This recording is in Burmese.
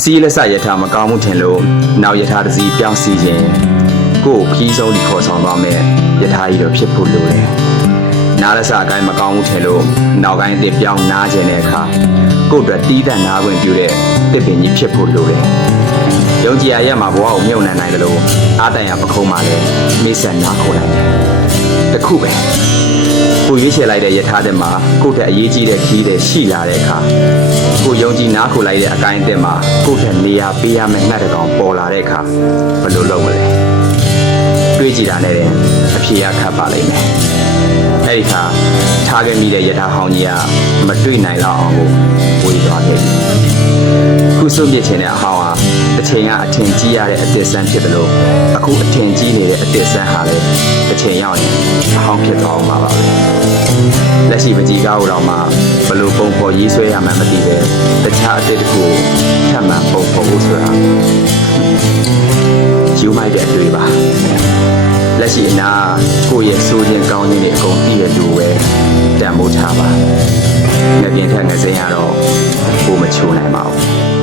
စီးလက်ဆက်ရထားမကောင်းမှုထင်လို့နောက်ရထားတစ်စီးပြောင်းစီခြင်းကို့ခီးဆုံးဒီခေါ်ဆောင်သွားမယ်ရထားကြီးတော့ဖြစ်ဖို့လိုတယ်နားလက်ဆက်အကိုင်းမကောင်းမှုထင်လို့နောက်ကိုင်းအစ်ပြောင်းနားခြင်းတဲ့အခါကို့အတွက်တီးတန့်နားခွင့်ပြုတဲ့တစ်ပင်ကြီးဖြစ်ဖို့လိုတယ်ယုံကြည်ရရဲ့မှာဘဝကိုမြုပ်နှံနိုင်တယ်လို့အားတန်ရပခုံးမှလည်းမိဆက်နားခေါ်နိုင်တယ်တခုပဲကိုရွေးချယ်လိုက်တဲ့ယထာတဲ့မှာကိုယ့်ထက်အရေးကြီးတဲ့ခီးတဲ့ရှိလာတဲ့အခါကိုယုံကြည်နားခိုလိုက်တဲ့အကိုင်းအသစ်မှာကိုယ့်ထက်နေရာပေးရမယ့်နှက်တကောင်ပေါ်လာတဲ့အခါဘယ်လိုလုပ်မလဲတွေးကြည့်တာနဲ့အဖြေရခတ်ပါလိမ့်မယ်အဲ့ဒီခါထားခဲ့မိတဲ့ယထာဟောင်းကြီးကမတွေ့နိုင်တော့အောင်ကိုဝေးသွားခဲ့ပြီခုစုမြစ်ခြင်းတဲ့အဟောင်းဟာတစ်ချိန်ကအထင်ကြီးရတဲ့အသစ်ဆန်းဖြစ်တယ်လို့အခုအထင်ကြီးနေတဲ့အသစ်ဆန်းဟာလည်းတစ်ချိန်ရောက်ရင်အဟောင်းဖြစ်သွားအောင်ပါပဲလက်ရှိပကြီးကားကိုတော့မှဘလို့ပုံဖော်ရေးဆွဲရမှန်းမသိပဲတခြားအသစ်တစ်ခုထပ်မံပုံဖော်ဖို့ဆိုတာယူမိုက်တဲ့အတွေ့ပါလက်ရှိအနာကိုယ့်ရဲ့စိုးခြင်းကောင်းခြင်းတွေအကုန်သိရလို့ပဲတန်ဖိုးထားပါငပြင်းထက်ငစိမ်းရတော့ကိုမချိုးနိုင်ပါဘူး